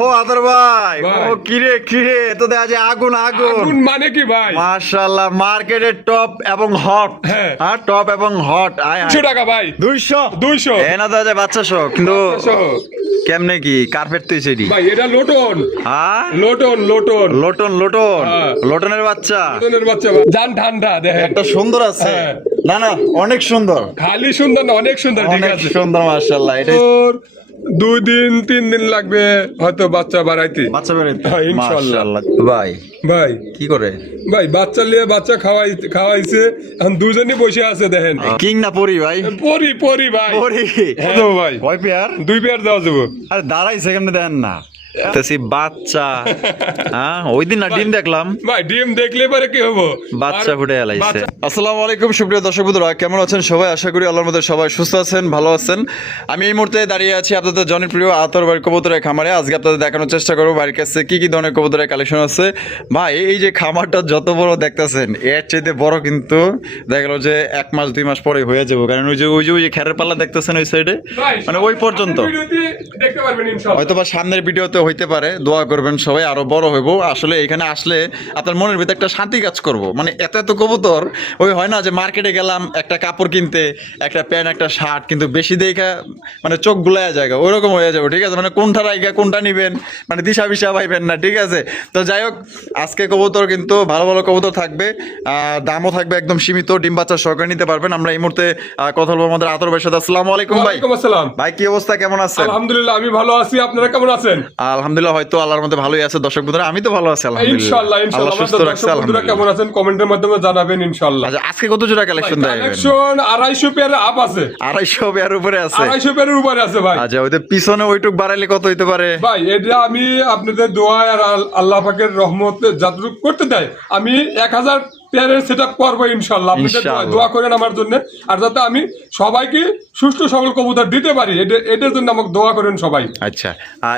ও আদর ভাই, ও কিরে তো দেখা যায় আগুন আগুন। আগুন মানে কি ভাই? মাশাআল্লাহ, মার্কেটের টপ এবং হট। হ্যাঁ, টপ এবং হট। 200 টাকা ভাই। 200 এ না দেখা যায় বাচ্চা সহ, কিন্তু কেমনে কি কার্পেট তুই সেটি ভাই? এটা লোটন। হ্যাঁ, লোটন। হ্যাঁ। লোটনের বাচ্চা। লোটনের বাচ্চা ভাই। জান ঠান্ডা দেখেন। একটা সুন্দর আছে। হ্যাঁ। না অনেক সুন্দর, খালি সুন্দর না, অনেক সুন্দর। ঠিক অনেক আছে, সুন্দর মাশাআল্লাহ। এটা 2-3 দিন লাগবে হয়তো বাচ্চা বাড়াইতে। বাচ্চা বেরোতে হ্যাঁ, ইনশাআল্লাহ। মাশাআল্লাহ। ভাই ভাই কি করে ভাই বাচ্চা নিয়ে বাচ্চা খাওয়াইছে, এখন দুজনই বসে আছে দেখেন। কিং না পরি ভাই? পরি ভাই। পরি। হ্যাঁ ভাই, কয় পেয়ার? 2 পেয়ার দেওয়া যাবো। আরে দাঁড়াইছে কেমনে দেন না বাচ্চা। হ্যাঁ, ওই দিন না ডিম দেখলাম ভাই, ডিম দেখলে পরে কি হবো? বাচ্চা ফুটে এলাইছে। বাচ্চা- আসসালামু আলাইকুম সুপ্রিয় দর্শক বন্ধুরা, কেমন আছেন সবাই? আশা করি আল্লাহর মধ্যে সবাই সুস্থ আছেন, ভালো আছেন। আমি এই মুহূর্তে দাঁড়িয়ে আছি আপনাদের জনপ্রিয় আতর বাড়ির কবুতরের খামারে। আজকে আপনাদের দেখানোর চেষ্টা করবো বাড়ির কাছে কি কি ধরনের কবুতরের কালেকশন আছে। ভাই এই যে খামারটা যত বড় দেখতেছেন, এর চাইতে বড় কিন্তু দেখা গেল যে 1 মাস 2 মাস পরে হয়ে যাবো, কারণ ওই যে খেরের পাল্লা দেখতেছেন ওই সাইডে, ভাই, মানে ওই পর্যন্ত। ভিডিওতে দেখতে পারবেন ইনশাআল্লাহ। হয়তো বা সামনের ভিডিওতে হইতে পারে, দোয়া করবেন সবাই আরো বড় হইব। আসলে এখানে আসলে আপনার মনের ভিতরে একটা শান্তি কাজ করব। মানে এত কবুতর, ওই হয় না যে মার্কেটে গেলাম একটা কাপড় কিনতে, একটা প্যান্ট একটা শার্ট, কিন্তু বেশি দেখা মানে চোখ গুলায় জায়গা ওইরকম হয়ে যাবে। ঠিক আছে, মানে কোনটা রাইগা কোনটা নিবেন, মানে দিশা বিশা পাইবেন না। ঠিক আছে, তো যাই হোক, আজকে কবুতর কিন্তু ভালো ভালো কবুতর থাকবে, দামও থাকবে একদম সীমিত, ডিম বাচ্চা সহকারে নিতে পারবেন। আমরা এই মুহূর্তে কথা বলবো আমাদের আতর ভাইয়ের সাথে। আসসালামু আলাইকুম ভাই। ওয়ালাইকুম আসসালাম। ভাই কি অবস্থা, কেমন আছেন? আলহামদুলিল্লাহ, আমি ভালো আছি। আপনারা কেমন আছেন? আলহামদুলিল্লাহ, হয়তো আল্লাহর মধ্যে ভালোই আছে দর্শক বন্ধুরা। আমি তো ভালো আছি আলহামদুলিল্লাহ। ইনশাআল্লাহ আল্লাহ সুস্থ রাখছে বন্ধুরা আলহামদুলিল্লাহ। কেমন আছেন কমেন্টের মাধ্যমে জানাবেন ইনশাআল্লাহ। আচ্ছা, আজকে কত জোড়া কালেকশন দেবেন? কালেকশন 250 পেয়ার আপ আছে। 250 পেয়ার উপরে আছে? 250 পেয়ারের উপরে আছে ভাই। আচ্ছা, ওইতে পিছনে ওইটুক বাড়াইলে কত হইতে পারে ভাই? এটা আমি আপনাদের দোয়া আর আল্লাহ পাকের রহমত যতটুকু করতে দেয়, আমি 1000 পেয়ারের সেটআপ করব ইনশাআল্লাহ। আপনাদের দোয়া করেন আমার জন্য, আর যাতে আমি সবাইকে সুষ্ঠু সবল কবুতর দিতে পারি, এটার জন্য আমাকে দোয়া করেন সবাই। আচ্ছা,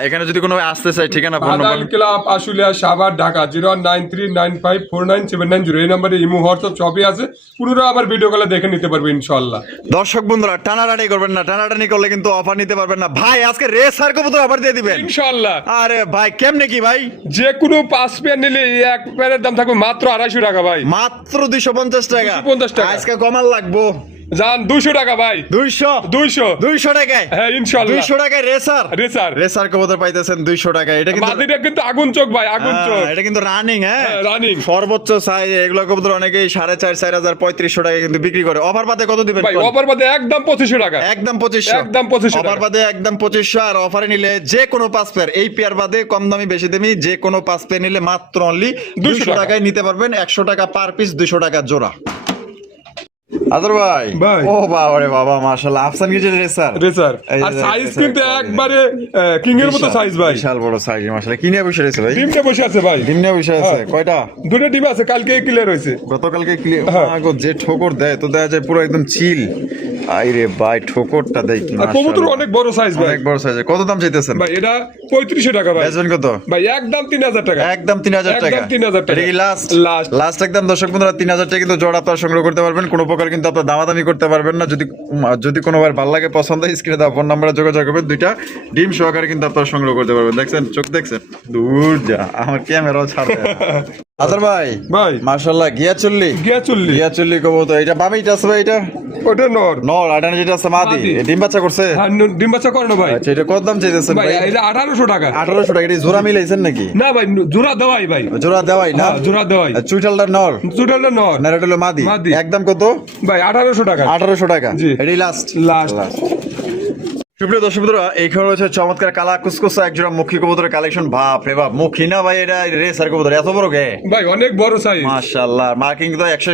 এখানে যদি কোনো আসতে চাই, ঠিকানা ফোন আদাল নাম্বার? ক্লাব, আশুলিয়া, সাভার, ঢাকা 09395497909 এই নম্বরে ইমো হোয়াটসঅ্যাপ সবই আছে। পুনরায় আবার ভিডিও কলে দেখে নিতে পারবে ইনশাআল্লাহ। দর্শক বন্ধুরা, টানাটানি করবেন না, টানাটানি করলে কিন্তু অফার নিতে পারবেন না। ভাই আজকে রেসার কবুতর অফার দিয়ে দিবেন ইনশাআল্লাহ। আরে ভাই কেমনে কি ভাই? যে কোনো 5 পেয়ার নিলে এক পেয়ারের দাম থাকবে মাত্র 250 টাকা ভাই। মাত্র 250 টাকা? 250 টাকা। আজকে কমাল লাগবো। জান 200 টাকা ভাই। 200 টাকায়? হ্যাঁ ইনশাআল্লাহ। 200 টাকায় রেসার কবুতর পাইতেছেন 200 টাকায়। এটা কিন্তু মাদিটা কিন্তু আগুন চোখ ভাই, আগুন চোখ। এটা কিন্তু রানিং। হ্যাঁ, রানিং সর্বোচ্চ সাইজ। এগুলো কবুতর অনেকেই 4.5 4000 3500 টাকা কিন্তু বিক্রি করে। অফার বাদে কত দিবেন ভাই? অফার বাদে একদম 2500 টাকা। একদম 2500? একদম 2500 অফার বাদে একদম 2500। আর অফারে নিলে যে কোনো 5 পেয়ার, এই পেয়ার বাদে কম দামি বেশি দামি যে কোনো 5 পেয়ার নিলে মাত্র অনলি 200 টাকায় নিতে পারবেন। 100 টাকা পার পিস, 200 টাকা জোড়া। আদর ভাই, ও বাবা রে বাবা, মাশাআল্লাহ। আফসান কি রেসার? আর সাইজ কিন্তু একবারে কিং এর মতো সাইজ ভাই। বিশাল বড় সাইজ মাশাআল্লাহ। কিনে বসে রয়েছে ভাই? ডিমটা বসে আছে ভাই। ডিমনে বসে আছে? কয়টা? 2টা ডিম আছে, কালকে ক্লিয়ার হয়েছে। গতকালকে ক্লিয়ার? আগো যে ঠোকর দেয় তো দেখা যায় পুরো একদম চিল। আইরে ভাই, ঠোকরটা দেয় কি আর কবুতর অনেক বড় সাইজ ভাই, অনেক বড় সাইজ। কত দাম চাইতেছেন ভাই? এটা 3500 টাকা ভাই। বেচবেন কত ভাই? একদম 3000 টাকা। একদম 3000 টাকা? একদম 3000 টাকা। এটা কি লাস্ট একদম দর্শক বন্ধুরা? 3000 টাকা কিন্তু জোড়া আপনারা সংগ্রহ করতে পারবেন। কোনো প্রকার কিন্তু আপনারা দামাদামি করতে পারবেন না। যদি কোনোবার ভালো লাগে, পছন্দ হয়, স্ক্রিনে দেওয়া ফোন নাম্বারে যোগাযোগ করবেন। 2টা ডিম সহকারে কিন্তু আপনারা সংগ্রহ করতে পারবেন। দেখছেন, চোখ দেখছেন? দূর যা, আমার ক্যামেরাও ছাড়বে। আদর ভাই মাশাআল্লাহ, গিয়া চল্লি কবুতর। এটা বামিটা আছে ভাই? এটা ওটা নর। আটানা যেটা আছে মাদি, ডিম বাচ্চা করছে? হ্যাঁ, ডিম বাচ্চা করে না ভাই। আচ্ছা, এটা কত দাম চাইতেছেন ভাই? ভাই? এটা 1800 টাকা। 1800 টাকা? এটা জোড়া মিলাইছেন নাকি? না ভাই, জোড়া দেওয়াই ভাই। জোড়া দেওয়াই না? জোড়া দেওয়াই। চুইটালটা নর? চুইটালটা নর, না এটা হলো মাদি। একদম কত ভাই? 1800 টাকা। 1800 টাকা? জি, এটাই লাস্ট। সুপ্রিয় দর্শক বন্ধুরা, এইখানে রয়েছে চমৎকার কালা কুসকুসা একজোড়া মুখী কবুতরের কালেকশন। বাপ রে বাপ, মুখী না ভাই, এটা রেসার কবুতর। এত বড় গে ভাই? অনেক বড় সাইজ মাশাআল্লাহ। মার্কিং তো 100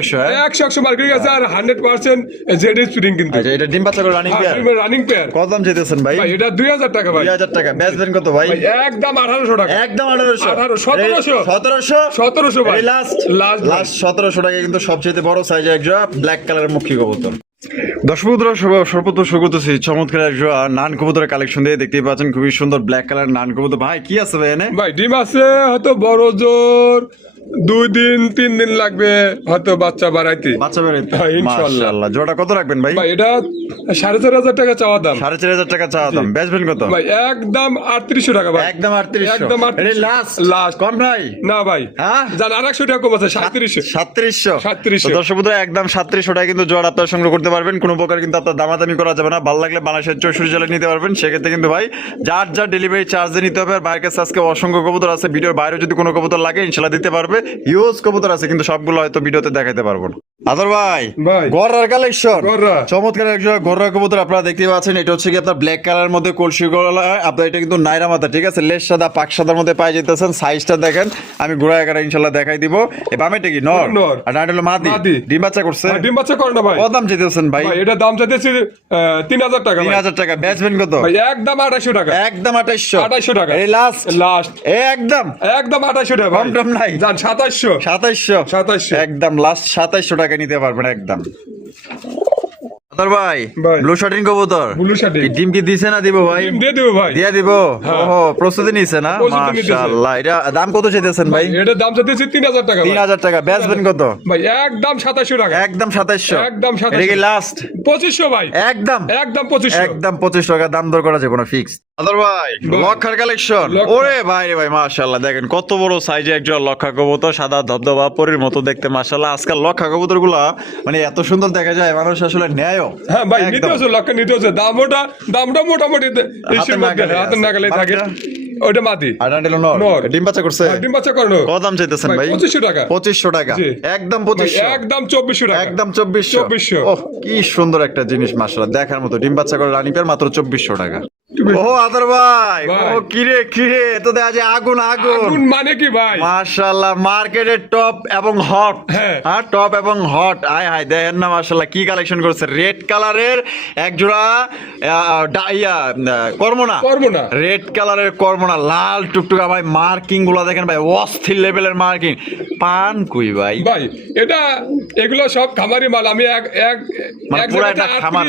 100 মার্কেট আছে, আর 100% জেড স্প্রিং কিন্তু। আচ্ছা, এটা ডিম বাচ্চা করে রানিং পেয়ার? Running pair. কত দাম চাইতেছেন ভাই? ভাই এটা 2000 টাকা ভাই। 2000 টাকা? বেচবেন কত ভাই? একদম 1800 টাকা। একদম 1800? 1700 ভাই। লাস্ট 1700 টাকা কিন্তু সবচেয়ে বড় সাইজ একজোড়া ব্ল্যাক কালারের মুখী কবুতর। দর্শক বন্ধুরা, সর্বপ্রথম স্বাগত করছি চমৎকার একজোড়া নান কবুতরের কালেকশন দিয়ে। দেখতেই পাচ্ছেন খুবই সুন্দর ব্ল্যাক কালার নান কবুতর। ভাই কি আছে ভাই এনে? ভাই ডিম আছে হয়তো বড় জোর 2 দিন 3 দিন লাগবে হয়তো বাচ্চা বাড়াইতে। বাচ্চা বেরোতে হ্যাঁ, ইনশাআল্লাহ। মাশাআল্লাহ। জোড়া কত রাখবেন ভাই? ভাই এটা 4,500 টাকা চাওয়া দাম। 4,500 টাকা চাওয়া দাম, বেচবেন কত? ভাই একদম 3800 টাকা ভাই। একদম 3800। একদম 3800 লাস্ট লাস্ট। কম নাই? না ভাই, হ্যাঁ জান 800 টাকা কম আছে, 3700। 3700। তো দর্শক বন্ধুরা, একদম 3700 টাকা কিন্তু জোড়া আপনারা সংগ্রহ করতে পারবেন। কোনো প্রকার কিন্তু আপনার দামাদামি করা যাবে না। ভালো লাগলে বাংলাদেশের 64 জেলায় নিতে পারবেন। সেক্ষেত্রে কিন্তু ভাই যার যার ডেলিভারি চার্জে নিতে হবে। আর বাইরের কাছে আজকে অসংখ্য কবুতর আছে, ভিডিওর বাইরে যদি কোনো কবুতর লাগে ইনশাল্লাহ দিতে পারবে। হিউজ কবুতর আছে, কিন্তু সবগুলো হয়তো ভিডিওতে দেখাতে পারবো না। আদর ভাই, ভাই। গররার কালেকশন, গররা। চমৎকার একজন গররা কবুতর আপনারা দেখতে পাচ্ছেন। এটা হচ্ছে কি আপনার ব্ল্যাক কালারের মধ্যে কলসি গলা, আপনার এটা কিন্তু নাইরা মাথা, ঠিক আছে? লেজ সাদা পাক সাদার মধ্যে পাই যেতেছেন। সাইজটা দেখেন, আমি ঘোড়া এগারা ইনশাল্লাহ দেখাই দিব। এ বামেটা কি নর? নর। আর ডান হলো মাদি। মাদি। ডিম বাচ্চা করছে? ভাই, ডিম বাচ্চা করে না ভাই। কত দাম চাইতেছেন ভাই? ভাই এটা দাম চাইতেছি 3000 টাকা ভাই। 3000 টাকা। বেচবেন কত? ভাই একদম 2800 টাকা। একদম 2800। 2800 টাকা। এই লাস্ট লাস্ট। একদম একদম 2800 টাকা ভাই। কম টম নাই? জান 2700। 2700। একদম লাস্ট 2700 টাকা নিতে পারবেন একদম। আদর ভাই, ভাই। ব্লু শার্টিং কবুতর, ব্লু শার্টিং। কি ডিম কি দিছে না দিব ভাই? ডিম দিয়ে দেবো ভাই। দিয়া দিব। হ্যাঁ। ওহো, প্রস্তুতি নিছে না? প্রস্তুতি নিতেছে। মাশাআল্লাহ। এটা দাম কত চাইতেছেন ভাই? এটার দাম চাইতেছি 3000 টাকা ভাই। 3000 টাকা। বেচবেন কত? ভাই একদম 2700 টাকা। একদম 2700। একদম 2700। এটা কি লাস্ট? 2500 ভাই। একদম একদম 2500। একদম 25 টাকা দাম দর করা যাবে না, ফিক্স। আদর ভাই, লক্ষার কালেকশন। লক্ষা। ওরে ভাই রে ভাই, মাশাআল্লাহ। দেখেন কত বড় সাইজে একজন লক্ষা কবুতর, সাদা ধবধবা পরীর মতো দেখতে। মাশাআল্লাহ, আজকাল লক্ষা কবুতর গুলা মানে এত সুন্দর দেখা যায়, মানুষ আসলে নেয়ও। হ্যাঁ ভাই, নিতে একদম। হচ্ছে লক্ষ্য নিতে হচ্ছে। দামটা মোটামুটি ইসের মধ্যে হাতের নাগালে থাকে। ওইটা মাটি। আর ডান্ডেল নর। নর। ডিম বাচ্চা করছে? আর ডিম বাচ্চা করানো। কত দাম চাইতেছেন ভাই? 2500 টাকা। 2500 টাকা। জি। একদম ভাই, 2500। একদম 2400 টাকা। একদম 2400। 2400। ওহ, কি সুন্দর একটা জিনিস, মাশাআল্লাহ, দেখার মতো। ডিম বাচ্চা করে রানী পেয়ার মাত্র 2400 টাকা। ও আদর ভাই, ভাই। ও কিরে কিরে, তো দেখা যায় আগুন আগুন। আগুন মানে কি ভাই? মাশাআল্লাহ, মার্কেটের টপ এবং হট। হ্যাঁ। হ্যাঁ, টপ এবং হট। আয় হায়, দেখেন না মাশাআল্লাহ কি কালেকশন করছে। রেড কালারের এক জোড়া কর্মনা। কর্মনা। রেড কালারের কর্মনা, লাল টুকটুকা ভাই। মার্কিং গুলা দেখেন ভাই, অস্থির লেভেলের মার্কিং। পান কুই ভাই। ভাই এটা এগুলো সব খামারি মাল। আমি এক এক মানে এক পুরো জায়গাতে একটা খামার।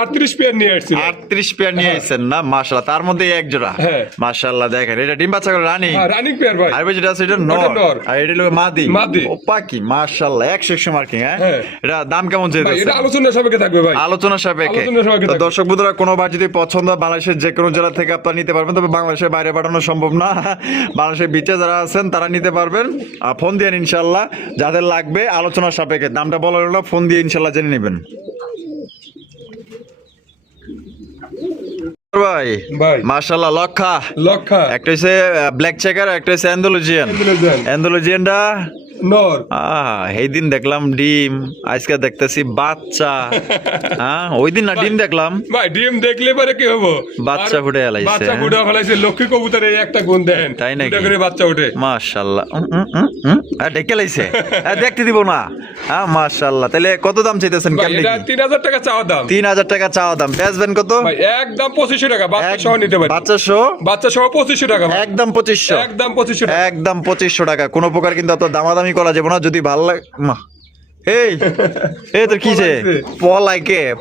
38 পেয়ার নিয়ে আসছি। 38 পেয়ার নিয়ে এসেছেন না? মাশাআল্লাহ, তার মধ্যে এক জোড়া। হ্যাঁ। মাশাআল্লাহ, দেখেন এটা ডিম বাচ্চা করে রানী। হ্যাঁ, রানিং পেয়ার ভাই। আর ভাই যেটা আছে এটা ওটা নর। নর। আর এটা হলো মাদি। মাদি। ও পাকি, মাশাআল্লাহ, 100 মার্কিং। হ্যাঁ, হ্যাঁ। এটা দাম কেমন ভাই চাইতেছে? এটা আলোচনা সাপেক্ষে থাকবে ভাই। আলোচনা সাপেক্ষে। আলোচনা সাপেক্ষে তো থাকবে। দর্শক বন্ধুরা, কোনো বার যদি পছন্দ হয় বাংলাদেশের যে কোনো জেলা থেকে আপনারা নিতে পারবেন, তবে বাংলাদেশের বাইরে পাঠানো সম্ভব না। বাংলাদেশের বিচে যারা আছেন তারা নিতে পারবেন। ফোন দিয়ে ইনশাল্লাহ, যাদের লাগবে আলোচনা সাপেক্ষে। দামটা বলা হলো না, ফোন দিয়ে ইনশাল্লাহ জেনে নেবেন। ভাই ভাই। মাশাআল্লাহ, লক্ষা। একটা হচ্ছে ব্ল্যাক চেকার, একটা হচ্ছে অ্যান্ডালুজিয়ান। অ্যান্ডালুজিয়ানটা নর। এই দিন দেখলাম ডিম, আজকে দেখতেছি বাচ্চা। হ্যাঁ, ওই দিন না ডিম দেখলাম, ভাই ডিম দেখলে পরে কি হবো? বাচ্চা ফুটে ফেলাইছে। বাচ্চা ফুটে ফেলাইছে। লক্ষ্মী কবুতরের একটা গুণ দেন। তাই নাকি? দুটা করে বাচ্চা ওঠে। মাশাআল্লাহ। ডেকে লাইছে, দেখতে দিব না। হ্যাঁ, মাশাআল্লাহ। তাহলে কত দাম চাইতেছেন? ভাই কেমনে এটা কি? 3000 টাকা চাওয়া দাম। 3000 টাকা চাওয়া দাম। বেচবেন কত? ভাই একদম 2500 টাকা। বাচ্চা সহ নিতে পারি। বাচ্চা সহ? বাচ্চা সহ 2500 টাকা ভাই। একদম 2500। একদম 2500 টাকা। একদম 2500 টাকা। কোনো প্রকার কিন্তু আপনার দামাদামি করা যাবে না। যদি ভালো লাগে এই তোর কি যে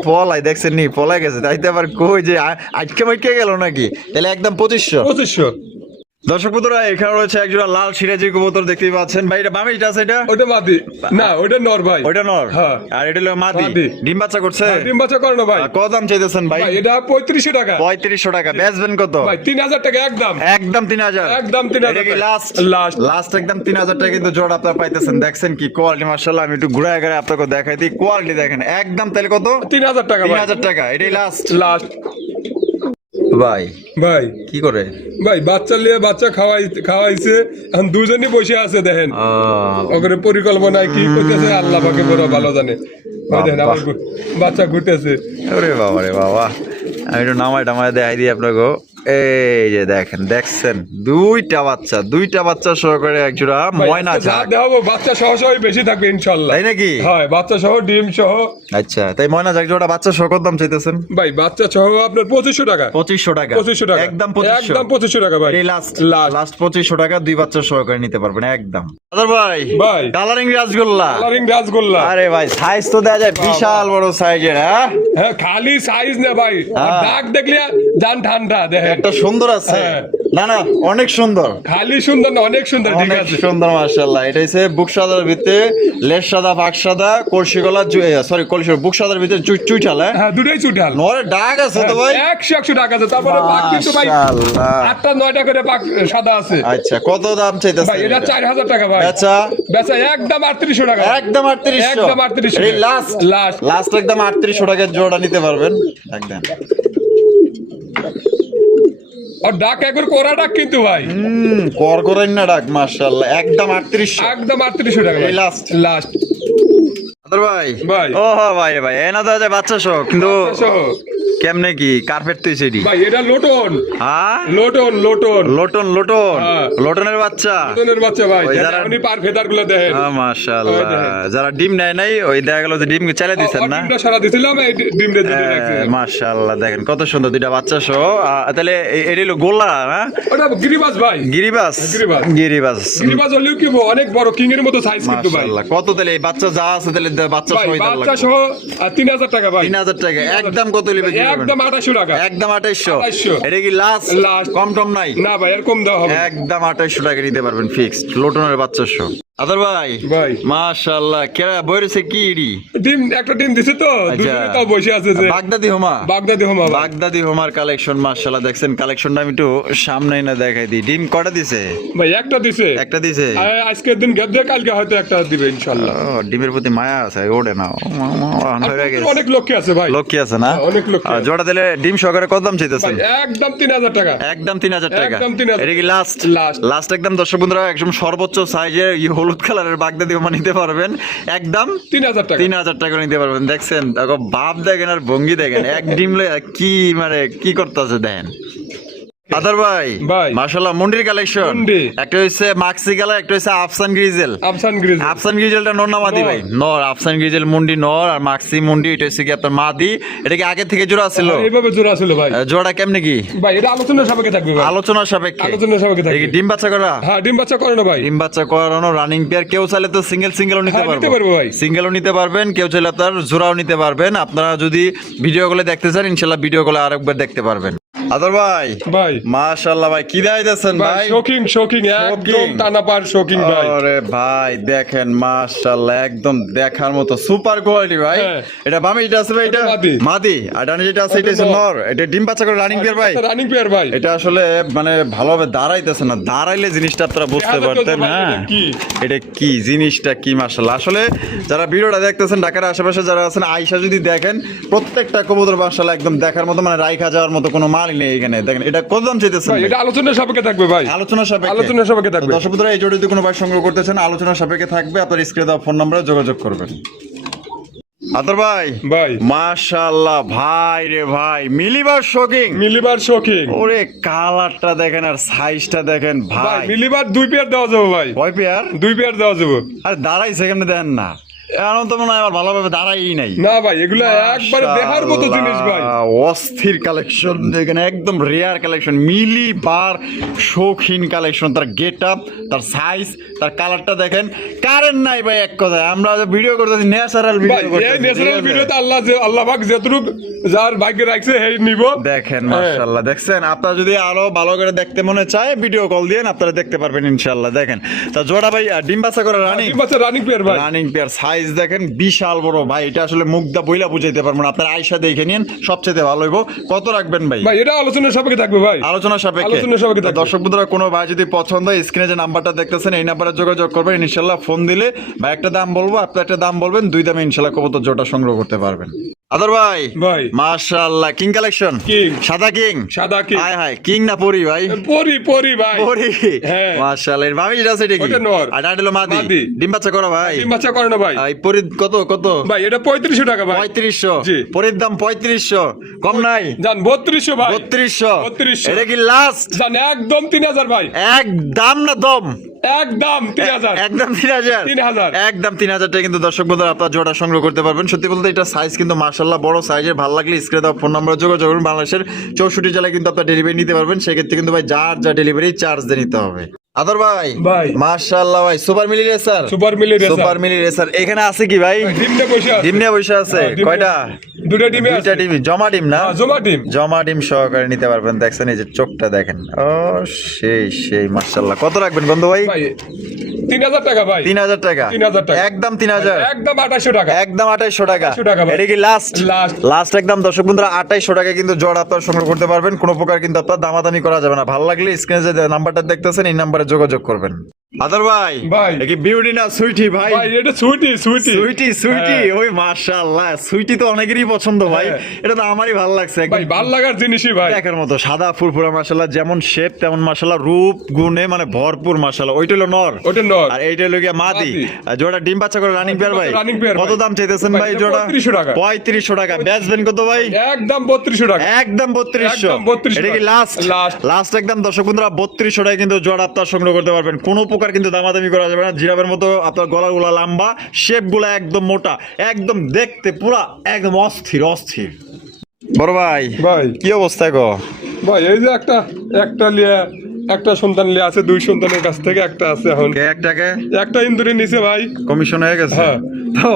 পলাই দেখছেন নি? পলাই গেছে, তাইতে আবার কই যে আটকে মাটকে গেল নাকি? তাহলে একদম 2500। 2500। দর্শক বন্ধুরা, এখানে রয়েছে একজোড়া লাল সিরাজি কবুতর, দেখতেই পাচ্ছেন ভাই। এটা বামে আছে, এটা ওটা মাদি না, ওটা নর ভাই। ওইটা নর। হ্যাঁ। আর এটা হলো মাদি। মাদি। ডিম বাচ্চা করছে? ডিম বাচ্চা করে না ভাই। কত দাম চাইতেছেন ভাই? ভাই এটা 3500 টাকা। 3500 টাকা। বেচবেন কত? ভাই 3000 টাকা একদম। একদম 3000। একদম 3000 এটা কি টাকা। লাস্ট? লাস্ট। লাস্ট একদম 3000 টাকা কিন্তু জোড়া আপনারা পাইতেছেন। দেখছেন কি কোয়ালিটি, মাশাআল্লাহ। আমি একটু ঘুরায় ঘুরায় আপনাকে দেখাই দিই। কোয়ালিটি দেখেন একদম। তাহলে কত? 3000 টাকা ভাই। 3000 টাকা। এটাই লাস্ট। লাস্ট। ভাই ভাই কি করে? ভাই বাচ্চা লিয়ে বাচ্চা খাওয়াইছে। এখন দুজনই বসে আছে দেখেন। ওখানে পরিকল্পনায় কি করতেছে আল্লাহ পাকে বড় ভালো জানে। ওই দেখেন আমার বাচ্চা ঘুরতেছে। ওরে বাবা রে বাবা, আমি একটু নামায় টামায় দেখাই দিই আপনাকে। এই যে দেখেন, দেখছেন দুইটা বাচ্চা সহকারে একজোড়া ময়না ঝাঁক। দেখাবো বাচ্চা সহ সহই বেশি থাকবে ইনশাল্লাহ। তাই নাকি? হয়, বাচ্চা সহ ডিম সহ। আচ্ছা, তাই ময়না ঝাঁক জোড়া বাচ্চা সহ কত দাম চাইতেছেন? ভাই বাচ্চা সহ আপনার 2500 টাকা। 2500 টাকা। 2500 টাকা। একদম 2500। একদম 2500 টাকা ভাই। এই লাস্ট 2500 টাকা। দুই বাচ্চা সহকারে নিতে পারবেন একদম। আদর ভাই, ভাই। কালারিং রাসগোল্লা। কালারিং রাসগোল্লা। আরে ভাই, সাইজ তো দেয়া যায় বিশাল বড় সাইজের। হ্যাঁ, হ্যাঁ, খালি সাইজ না ভাই, আর হ্যাঁ। দাগ দেখলে জান ঠান্ডা দেখেন। একটা সুন্দর আছে হ্যাঁ। না না অনেক সুন্দর খালি সুন্দর না, অনেক সুন্দর, ঠিক অনেক আছে। সুন্দর মাশাআল্লাহ। এটা হচ্ছে বুক সাদার ভিতরে লেস সাদা পাক সাদা কলসি গলা সরি কলসি বুক সাদার ভিতরে চুইঠাল হ্যাঁ হ্যাঁ, দুটোই চুটাল। নরে ডাক আছে তো ভাই 100 টাকা আছে। তারপরে পাক কিন্তু ভাই মাশাআল্লাহ। 8টা 9টা করে পাক সাদা আছে আচ্ছা কত দাম ভাই। চাইতেছেন এটা 4000 টাকা ভাই। আচ্ছা বেচা একদম 3800 টাকা। একদম 3800 একদম 3800 এই লাস্ট লাস্ট। লাস্ট একদম 3800 টাকার জোড়া নিতে পারবেন একদম। আর ডাক একবার কোরা ডাক কিন্তু ভাই কর করেন না ডাক মাশাআল্লাহ একদম 3800 একদম 3800 টাকা এই লাস্ট লাস্ট আদর ভাই ভাই। ও ভাই ভাই এনা তো আছে বাচ্চা সহ কিন্তু সহ। কেমনে কি কার্পেট তুই সেটি ভাই এটা লোটন হ্যাঁ লোটন লোটন লোটন লোটন হ্যাঁ। লোটনের বাচ্চা লোটনের বাচ্চা ভাই। ওই যারা- আপনি পার ফেদার গুলো দেখেন। হ্যাঁ মাশাআল্লাহ ওই দেখেন। যারা ডিম নেয় নাই ওই দেখা গেল যে ডিম চালিয়ে দিচ্ছেন না ডিমটা সারা দিছিলাম, এই ডিমটা দিতে রাখছি। মাশাআল্লাহ দেখেন কত সুন্দর দুইটা বাচ্চা সহ তাহলে এটা হলো গোল্লা হ্যাঁ ওটা গিরিবাজ ভাই। গিরিবাস গিরিবাস। গিরিবাস গিরিবাজ হলেও কি অনেক বড় কিং এর মতো সাইজ কিন্তু ভাই। মাশাআল্লাহ কত তাহলে এই বাচ্চা যা আছে তাহলে বাচ্চা ভাই সহ বাচ্চা সহ 3000 টাকা ভাই। 3000 টাকা একদম কত লিবে একদম 2800 টাকা। একদম 2800 2800 এটা কি লাস্ট Last। কম টম নাই না ভাই এরকম দেওয়া হবে। একদম 2800 টাকা নিতে পারবেন ফিক্সড লোটনের বাচ্চা সহ আদর ভাই ভাই। মাশাআল্লাহ কেরা বইরেছে কি ইডি ডিম একটা ডিম দিছে তো দুজনে তাও বসে আছে যে বাগদাদি হোমা বাগদাদি হোমা ভাই। বাগদাদি হোমার কালেকশন মাশাআল্লাহ দেখছেন কালেকশনটা আমি একটু সামনে না দেখাই দিই ডিম কটা দিছে ভাই একটা দিছে। একটা দিছে আজকের দিন গেছে, কালকে হয়তো একটা দিবে ইনশাআল্লাহ। ও, ডিমের প্রতি মায়া আছে ওড়ে না হয়ে গেছে অনেক লক্ষ্য আছে ভাই। লক্ষ্মী আছে না অনেক লক্ষ্মী আছে। জোড়া দিলে ডিম সহকারে কত দাম চাইতেছেন ভাই একদম 3000 টাকা। একদম 3000 টাকা একদম 3000 এটা কি লাস্ট Last। লাস্ট একদম দর্শক বন্ধুরা একদম সর্বোচ্চ সাইজের হলুদ কালারের বাগদাদি হোমা নিতে পারবেন একদম 3000 টাকা। 3000 টাকা নিতে পারবেন দেখছেন দেখো বাপ দেখেন আর ভঙ্গি দেখেন এক ডিম লইয়া কি মানে কি করতেছে দেখেন আদর ভাই ভাই। মাশাআল্লাহ মুন্ডির কালেকশন মুন্ডি। একটা হচ্ছে মাক্সি কালার একটা হচ্ছে আফসান গ্রিজেল আফসান গ্রিজ। আফসান গ্রিজেলটা নর না মাদি নর। ভাই নর আফসান গ্রিজেল মুন্ডি নর আর মাক্সি মুন্ডি এটা হচ্ছে কি আপনার মাদি এটা কি আগে থেকে জোড়া ছিল এইভাবে জোড়া ছিল ভাই। জোড়া কেমনে কি ভাই এটা আলোচনার সাপেক্ষে থাকবে ভাই। আলোচনার সাপেক্ষে আলোচনার সাপেক্ষে এটা কি থাকবে। ডিম বাচ্চা করা হ্যাঁ ডিম বাচ্চা করে না ভাই। ডিম বাচ্চা করানো রানিং পেয়ার কেউ চাইলে তো সিঙ্গেলও নিতে হ্যাঁ, নিতে পারবো পারবো ভাই। সিঙ্গেলও নিতে পারবেন কেউ চাইলে আপনার জোড়াও নিতে পারবেন আপনারা যদি ভিডিও কলে দেখতে চান ইনশাআল্লাহ ভিডিও কলে আরেকবার দেখতে পারবেন আদর ভাই ভাই মাশাআল্লাহ ভাই কি দাইতেছেন ভাই ভাই শোকিং শোকিং একদম Shocking। টানা পার শোকিং ভাই। আরে ভাই দেখেন মাশাআল্লাহ একদম দেখার মতো সুপার কোয়ালিটি ভাই হ্যাঁ। এটা বামে যেটা আছে ভাই এটা এটা মাদি। মাদি আর ডানে যেটা আছে এটা হচ্ছে নর এটা ডিম বাচ্চা করে রানিং পেয়ার ভাই রানিং পেয়ার ভাই। এটা আসলে মানে ভালোভাবে দাঁড়াইতেছে না দাঁড়াইলে জিনিসটা আপনারা বুঝতে দেখা যেত পারতেন ভাই, হ্যাঁ এটা কি? এটা কি জিনিসটা কি মাশাআল্লাহ আসলে যারা ভিডিওটা দেখতেছেন ঢাকার আশেপাশে যারা আছেন আয়শা যদি দেখেন প্রত্যেকটা কবুতর মাশাআল্লাহ একদম দেখার মতো মানে রাইখা যাওয়ার মতো কোনো মালই নেই এখানে দেখেন এটা কত দাম চাইতেছেন ভাই এটা আলোচনার সাপেক্ষে থাকবে ভাই। আলোচনা সাপেক্ষে আলোচনা সাপেক্ষে থাকবে। দর্শক বন্ধুরা এই জোড়া যদি কোনো ভাই সংগ্রহ করতে চান আলোচনা সাপেক্ষে থাকবে আপনার স্ক্রিনে দেওয়া ফোন নম্বরে যোগাযোগ করবেন আদর ভাই ভাই মাশাআল্লাহ ভাই রে ভাই মিলিবার শোকিং মিলিবার শোকিং। ওরে কালারটা দেখেন আর সাইজটা দেখেন ভাই ভাই মিলিবার 2 পেয়ার দেওয়া যাবে ভাই। কয় পেয়ার 2 পেয়ার দেওয়া যাবে। আরে দাঁড়াই সেখানে দেখেন না এখন তো মনে হয় আমার ভালোভাবে দাঁড়াই নাই না ভাই এগুলো একবারে দেখার মতো জিনিস ভাই। মাশাআল্লাহ, অস্থির কালেকশন দেখেন একদম রেয়ার কালেকশন মিলি বার শৌখিন কালেকশন তার গেট আপ তার সাইজ তার কালারটা দেখেন কারেন্ট নাই ভাই এক কথায় আমরা ভিডিও করতেছি ন্যাচারাল ভাই ভিডিও এই ন্যাচারাল ভিডিওতে আল্লাহ পাক যতটুক যার ভাগ্যে রাখছে সেই নিব। দেখেন মাশাআল্লাহ দেখছেন আপনারা যদি আরো ভালো করে দেখতে মনে চায় ভিডিও কল দিয়েন আপনারা দেখতে পারবেন ইনশাআল্লাহ দেখেন তা জোড়া ভাই ডিম বাচ্চা করে রানিং ডিম বাচ্চা রানিং পেয়ার ভাই। রানিং পেয়ার সাইজ দেখেন বিশাল বড় ভাই এটা আসলে মুগ্ধা বইলা বুঝাইতে পারবো না আপনার আয়সা দেখে নিন সবচেয়ে ভালো হইব কত রাখবেন ভাই ভাই এটা আলোচনার সাপেক্ষে থাকবে ভাই। আলোচনা সাপেক্ষে আলোচনা সাপেক্ষে থাকবে। দর্শক বন্ধুরা কোনো ভাই যদি পছন্দ হয় স্ক্রিনে যে নাম্বারটা দেখতেছেন এই নাম্বারে যোগাযোগ করবেন ইনশাআল্লাহ ফোন দিলে ভাই একটা দাম বলবো আপনি একটা দাম বলবেন দুই দামে ইনশাআল্লাহ কবুতর জোড়া সংগ্রহ করতে পারবেন আদর ভাই ভাই মাশাআল্লাহ কিং কালেকশন কিং। সাদা কিং সাদা কিং। হায় হায় কিং না পরি ভাই পরি পরি ভাই। পরি হ্যাঁ। মাশাআল্লাহ এর ভাবি যেটা আছে এটা কি ওটা নর। আর ডাডলো মাদি মাদি। ডিম বাচ্চা করা ভাই ডিম বাচ্চা করে না ভাই। এই পরি কত কত ভাই এটা 3500 টাকা ভাই। 3500 জি। পরির দাম 3500 কম নাই জান 3200 ভাই। 3200 3200 এটা কি লাস্ট জান একদম 3000 ভাই। একদম না দম একদম 3000। একদম 3000 3000 একদম 3000 টাকা কিন্তু দর্শক বন্ধুরা আপনারা জোড়া সংগ্রহ করতে পারবেন সত্যি বলতে এটা সাইজ কিন্তু মাশাআল্লাহ বড় সাইজের ভালো লাগলে স্ক্রিনে দেওয়া ফোন নম্বরে যোগাযোগ করুন বাংলাদেশের 64 জেলায় কিন্তু আপনারা ডেলিভারি নিতে পারবেন সেক্ষেত্রে কিন্তু ভাই যার যা ডেলিভারি চার্জ দিয়ে নিতে হবে আদর ভাই ভাই। মাশাআল্লাহ ভাই সুপার মিলি রেসার সুপার মিলি রেসার। সুপার মিলি রেসার এখানে আছে কি ভাই ডিমটা বসে আছে। ডিম নিয়ে বসে আছে হ্যাঁ, ডিম কয়টা দুটো ডিমে আছে। দুইটা ডিম জমা ডিম না? জমা ডিম। জমা ডিম সহকারে নিতে পারবেন। দেখছেন এই যে চোখটা দেখেন, ও সেই মাশাআল্লাহ। কত রাখবেন বন্ধু ভাই? ভাই 3000 টাকা ভাই। 3000 টাকা? 3000 টাকা। একদম 3000? একদম 2800 টাকা। একদম 2800 টাকা। 2800 টাকা ভাই। এটা কি লাস্ট? লাস্ট। লাস্ট একদম দর্শক বন্ধুরা 2800 টাকা কিন্তু জোড়া আপনারা সংগ্রহ করতে পারবেন। কোনো প্রকার কিন্তু আপনার দামাদামি করা যাবে না। ভালো লাগলে স্ক্রিনে যে নাম্বারটা দেখতেছেন এই নাম্বারে যোগাযোগ করবেন। আদর ভাই, ভাই। এটা কি বিউটি না সুইটি ভাই? ভাই এটা সুইটি। সুইটি ওই মাশাআল্লাহ, সুইটি তো অনেকেরই পছন্দ ভাই। এটা তো আমারই ভালো লাগছে একদম ভাই ভাল লাগার জিনিসই ভাই। দেখার মতো সাদা ফুরফুরা মাশাআল্লাহ, যেমন শেপ তেমন মাশাআল্লাহ, রূপ গুণে মানে ভরপুর মাশাআল্লাহ। ওইটা হলো নর, ওটা নর। আর এইটা হলো গিয়া মাদি। আর জোড়া ডিম বাচ্চা করে রানিং পেয়ার ভাই। রানিং পেয়ার কত দাম চাইতেছেন ভাই এটা জোড়া? 3500 টাকা। 3500 টাকা। বেচবেন কত ভাই? একদম 3200 টাকা। একদম 3200। একদম 3200 এটা কি লাস্ট? লাস্ট একদম দর্শক বন্ধুরা 3200 টাকায় কিন্তু জোড়া আপনারা সংগ্রহ করতে পারবেন। কোনো প্রকার কিন্তু দামাদামি করা যাবে না। জিরাফের মতো আপনার গলাগুলা লম্বা, শেপগুলা একদম মোটা, একদম দেখতে পুরা একদম অস্থির। বড় ভাই, কি অবস্থা গো? ভাই এই যে একটা সন্তান লিয়ে আছে, দুই সন্তানের কাছ থেকে একটা আছে এখন। একটা ইন্দুরি নিচে ভাই, কমিশন হয়ে গেছে। হ্যাঁ। তো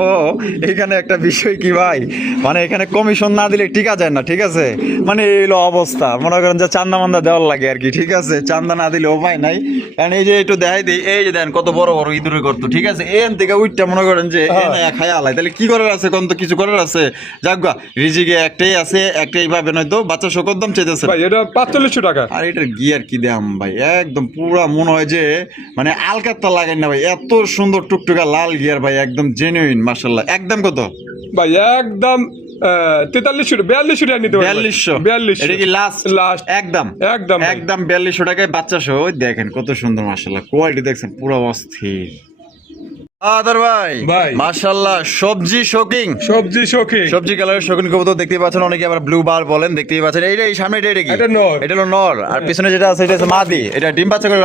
এখানে একটা বিষয় কি ভাই, মানে এখানে কমিশন না দিলে টিকা যায় না, ঠিক আছে? মানে এই হলো অবস্থা। মনে করেন যে চান্দা মান্দা দেওয়ার লাগে আর কি, ঠিক আছে? চান্দা না দিলে উপায় নাই। কারণ এই যে একটু দেখাই দিই, এই যে দেন কত বড় বড় ইঁদুরে করতো, ঠিক আছে? এন থেকে উইটটা মনে করেন যে খায় আলাই, তাহলে কি করার আছে? কোন তো কিছু করার আছে? যাক রিজিকে একটাই আছে, একটাই পাবে, নয়তো বাচ্চা শোকর দাম চাইতেছে ভাই। এটা 4500 টাকা। আর এটার গিয়ার কি দাম ভাই? একদম পুরা মনে হয় যে মানে আলকাত্তা লাগাই না ভাই, এত সুন্দর টুকটুকা লাল গিয়ার ভাই, একদম জেনুইন মাশাআল্লাহ। একদম কত ভাই? একদম 4300 টাকা নিতে পারবেন। 4200। এটা কি লাস্ট? একদম 4200 টাকায় বাচ্চা সহ। দেখেন কত সুন্দর মাশাআল্লাহ, কোয়ালিটি দেখছেন পুরো অস্থির। আদর ভাই, মাশাআল্লাহ সবজি শৌকিং, সবজি কালারের শৌকিং কবুতর দেখতে পাচ্ছেন। অনেকে আবার ব্লু বার বলেন, দেখতেই পাচ্ছেন। এই সামনে এটা কি? এটা হলো নর, আর পিছনে যেটা আছে এটা হচ্ছে মাদি। এটা ডিম বাচ্চা করে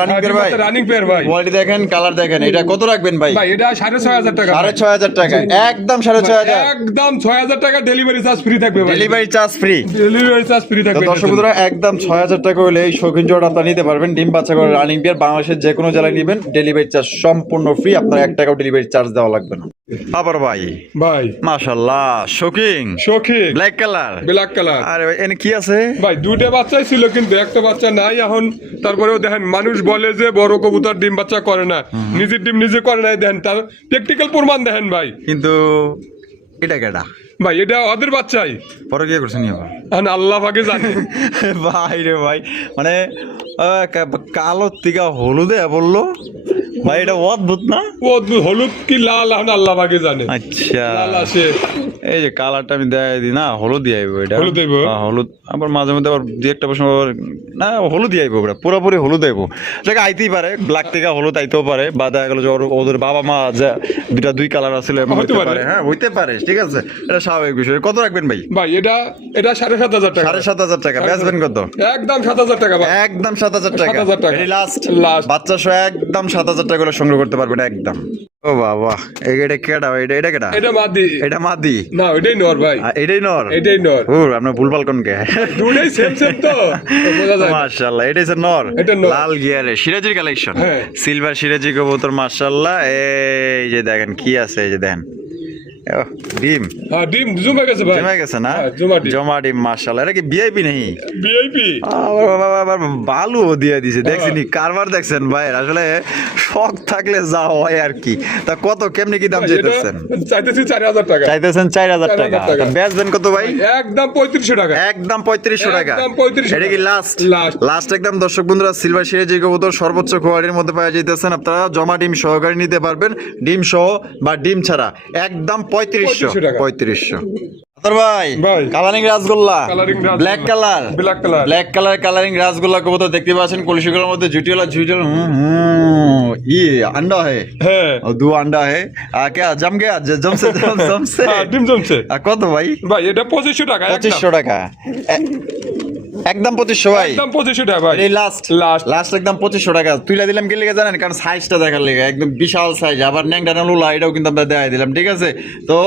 রানিং পেয়ার ভাই। কোয়ালিটি দেখেন, কালার দেখেন। এটা কত রাখবেন ভাই? ভাই এটা 6500 টাকা। 6500 টাকা। একদম 6500। একদম 6000 টাকা ডেলিভারি চার্জ ফ্রি থাকবে ভাই। ডেলিভারি চার্জ ফ্রি থাকবে। দর্শক বন্ধুরা একদম 6000 টাকা হলে এই শৌখিন জোড়া আপনারা নিতে পারবেন। ডিম বাচ্চা করে রানিং পেয়ার, বাংলাদেশের যে কোনো জেলায় নেবেন ডেলিভারি চার্জ সম্পূর্ণ ফ্রি। আপনার 1 টাকাও ডেলিভারি চার্জ দেওয়া লাগবে না। আবার ভাই মাশাআল্লাহ শৌখিন ব্ল্যাক কালার। আর এনে কি আছে ভাই? দুটো বাচ্চাই ছিল, কিন্তু একটা বাচ্চা নাই এখন। তারপরেও দেখেন, মানুষ বলে যে বড় কবুতর ডিম বাচ্চা করে না, নিজের ডিম নিজে করে না। দেখেন তার প্র্যাকটিক্যাল প্রমাণ দেখেন ভাই। কিন্তু এটা কেডা ভাই? এটা ওদের বাচ্চাই। পরে কি করছেন আল্লাহ পাকে জানে ভাই রে ভাই। মানে কালো থেকে হলুদে বললো ভাই, এটা অদ্ভুত না? অদ্ভুত। হলুদ কি লাল এখন আল্লাহ পাকে জানে। আচ্ছা, লাল আসে। এই যে কালারটা আমি দেখাই দিই না, হলুদ আইব। এটা হলুদ। আবার মাঝে মধ্যে আবার দুই একটা প্রশ্ন না, হলুদ আইব, পুরোপুরি হলুদ আইব। সেটা আইতেই পারে, ব্ল্যাক থেকে হলুদ আইতেও পারে, বা দেখা গেল যে ওদের বাবা মা যে দুই কালার আসলে হইতে পারে। হ্যাঁ হইতে পারে, ঠিক আছে, এটা স্বাভাবিক বিষয়। কত রাখবেন ভাই? ভাই এটা 7500 টাকা। 7500 টাকা। বেচবেন কত? একদম 7000 টাকা ভাই। একদম 7000 টাকা। এই লাস্ট বাচ্চা সহ একদম 7000 টাকা করে সংগ্রহ করতে পারবেন একদম। ও বাবা, এটা কেডা? এটা কেডা? এটা মাদি। এটা মাদি না, এটাই নর ভাই। এটাই নর। আপনার ভুলভাল কোন কে? দুটোই সেম তো বোঝা যায়। মাশাআল্লাহ, এটাই হচ্ছে নর। লাল গিয়ারে সিরাজির কালেকশন, সিলভার সিরাজি কবুতর মাশাআল্লাহ। এই যে দেখেন কি আছে, এই যে দেখেন ডিম। ডিম জমা গেছে ভাই। জমা গেছে না? জমা ডিম মাশাআল্লাহ। এটা কি ভিআইপি নাকি? ভিআইপি। আবার বালু দিয়ে দিছে, দেখছেন কারবার দেখছেন ভাই। আসলে শখ থাকলে যা হয় আর কি। তা কত কেমনি কি দাম চাইতেছেন? চাইতেছি 4000 টাকা। চাইতেছেন 4000 টাকা। বেচবেন কত ভাই? একদম 3500 টাকা। একদম 3500 টাকা। একদম 3500। এটা কি লাস্ট একদম দর্শক বন্ধুরা সিলভার সিরাজি কবুতর সর্বোচ্চ কোয়ালিটির মধ্যে পাওয়া যাইতেছেন। আপনারা জমা ডিম সহকারে নিতে পারবেন, ডিম সহ বা ডিম ছাড়া। একদম 3500। ভাই colouring rasgulla, black colour colouring rasgulla কবুতর দেখতে পাচ্ছেন। কলসিগুলোর মধ্যে জুটিওয়ালা अंडा है दो अंडा है क्या जम गया जमसे ডিম জমছে। কত ভাই? ভাই এটা 2500 টাকা। 2500 টাকা। একদম 2500 ভাই। একদম 2500 টাকা ভাই। এই লাস্ট একদম 2500 টাকা তুইলা দিলাম। কি লেগে জানেন? কারণ সাইজটা দেখার লেগে, একদম বিশাল সাইজ। আবার ন্যাংডানা লুলা এটাও কিন্তু আমরা দেখাই দিলাম, ঠিক আছে? তো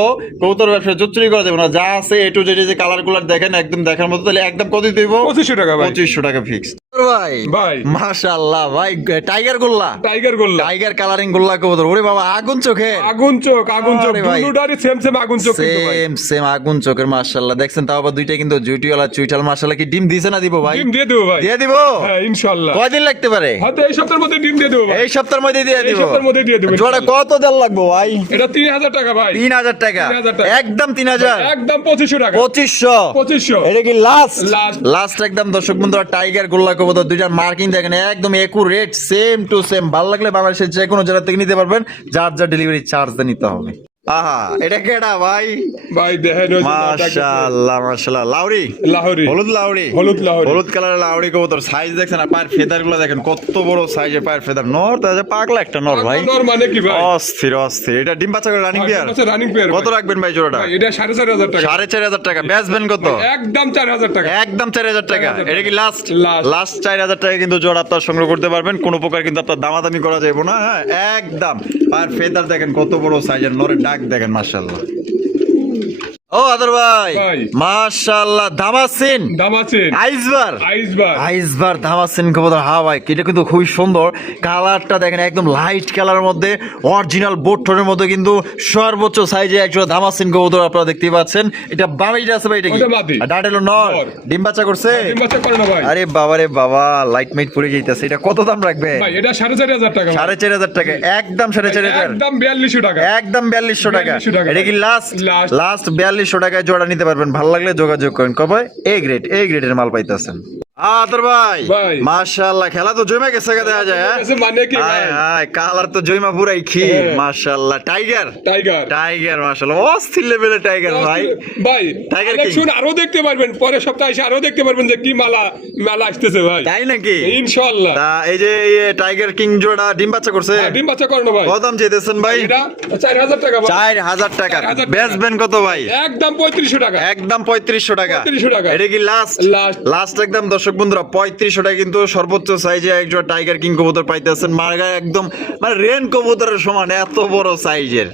কবুতর ব্যবসা জুচুরি করা যাবে না। যা আছে এ টু জেড যে কালার গুলার দেখেন একদম দেখার মতো। তাহলে একদম কত দিব? 2500 টাকা ভাই। 2500 টাকা ফিক্সড। ভাই ভাই। মাশাআল্লাহ ভাই, টাইগার গোল্লা, টাইগার গোল্লা, টাইগার কালারিং গোল্লা কবুতর। ওরে বাবা, আগুন চোখে, আগুন চোখ, আগুন চোখ, আরে ভাই। দুটোরই সেম সেম আগুন চোখ কিন্তু ভাই। সেম সেম আগুন চোখের। মাশাআল্লাহ, দেখছেন তাও আবার দুইটা কিন্তু জুটিওয়ালা চুইটাল। মাশাআল্লাহ, কি ডিম দিছে না দিব ভাই? ডিম দিয়ে দেবো ভাই। দিয়ে দিব। হ্যাঁ ইনশাআল্লাহ। কয়দিন লাগতে পারে? হয়তো এই সপ্তাহের মধ্যে ডিম দিয়ে দেবো ভাই। এই সপ্তাহের মধ্যে দিয়ে এই দিব। সপ্তাহের মধ্যে দিয়ে দেবো। জোড়া কত দেন লাগবে ভাই? এটা 3000 টাকা ভাই। 3000 টাকা, 3000 টাকা। একদম 3000, একদম 2500 টাকা। 2500, 2500 এটা কি লাস্ট? Last। লাস্ট একদম। দর্শক বন্ধুরা, টাইগার গোল্লা কবুতর দুইটার মার্কিং দেখেন একদম একুরেট, সেম টু সেম। ভালো লাগলে বাংলাদেশের যে কোনো জেলা থেকে নিতে পারবেন, যার যা ডেলিভারি চার্জ দিয়ে নিতে হবে। আহা, এটা কেডা ভাই? ভাই দেখেন ওই যে মাশাআল্লাহ মাশাআল্লাহ, লাউরি, লাহোরি, হলুদ লাউরি, হলুদ লাহোরি। হলুদ কালারের লাউরি কবুতর। সাইজ দেখছেন, আর পায়ের ফেদার গুলো দেখেন কত বড় সাইজের পায়ের ফেদার। নর তাহলে পাগলা একটা নর ভাই, নর মানে কি ভাই? অস্থির অস্থির। এটা ডিম বাচ্চা করে রানিং বিয়ার। Running pair. কত রাখবেন ভাই জোড়াটা? ভাই এটা 4500 টাকা। 4500 টাকা। বেচবেন কত? একদম 4000 টাকা। একদম 4000 টাকা। 4000 এটা কি লাস্ট? Last। লাস্ট 4000 টাকা কিন্তু জোড়া আপনার সংগ্রহ করতে পারবেন। কোনো প্রকার কিন্তু আপনার দামাদামি করা যাবে না। হ্যাঁ, একদম। আর ফেদার দেখেন কত বড় সাইজের, নরের ডাক দেখেন মাশাআল্লাহ। ও আদর ভাই, ভাই। মাশাআল্লাহ, ধামাসিন, দামাচিন, আইসবার, আইসবার। আইসবার ধামাসিন কবুতর। হ্যাঁ ভাই, এটা কিন্তু খুবই সুন্দর। কালারটা দেখেন একদম লাইট কালারের মধ্যে, অরিজিনাল বোটনের মধ্যে কিন্তু সর্বোচ্চ সাইজে একজোড়া ধামাসিন কবুতর আপনারা দেখতে পাচ্ছেন। এটা বামিটা আছে ভাই, এটা কি? ওটা মাদি। আর ডাট হলো নর। নর। ডিম বাচ্চা করছে? ডিম বাচ্চা করে না ভাই। আরে বাবা রে বাবা, লাইট মাইট পড়ে যাইতেছে। এটা কত দাম রাখবে? ভাই এটা 4500 টাকা। 4500 টাকা। একদম 4500, একদম 4200 টাকা। একদম 4200 টাকা। 4200 টাকা। এটা কি লাস্ট? Last। লাস্ট 4200 টাকায় জোড়া নিতে পারবেন। ভালো লাগলে যোগাযোগ করেন। কবে? এ গ্রেড, এ গ্রেডের মাল পাইতেছেন। আদর ভাই, ভাই। মাশাআল্লাহ, খেলা তো জমে গেছে দেখা যায়। হ্যাঁ? এসে মানে কি ভাই? হায় হায়, কালার তো জয়মা পুরাই খি। হ্যাঁ। মাশাআল্লাহ, টাইগার, টাইগার। টাইগার মাশাআল্লাহ, অস্থির লেভেলের টাইগার ভাই। ভাই টাইগার কালেকশন আরো দেখতে পারবেন, পরের সপ্তাহে এসে আরো দেখতে পারবেন যে কি মেলা আসতেছে ভাই। তাই নাকি? ইনশাআল্লাহ। তা এই যে এই টাইগার কিং জোড়া ডিম বাচ্চা করছে? হ্যাঁ, ডিম বাচ্চা করে না ভাই। কত দাম চেয়েছেন ভাই? এটা 4000 টাকা ভাই। 4000 টাকা। 4000 টাকা। বেচবেন কত ভাই? একদম 3500 টাকা। একদম 3500 টাকা। 3500 টাকা। এটা কি লাস্ট? Last। লাস্ট একদম। দর্শক বন্ধুরা, 3500 টাকা কিন্তু সর্বোচ্চ সাইজে একজন টাইগার কিং কবুতর পাইতেছেন। মার্গা একদম মানে রেন কবুতরের সমান, এত বড় সাইজের।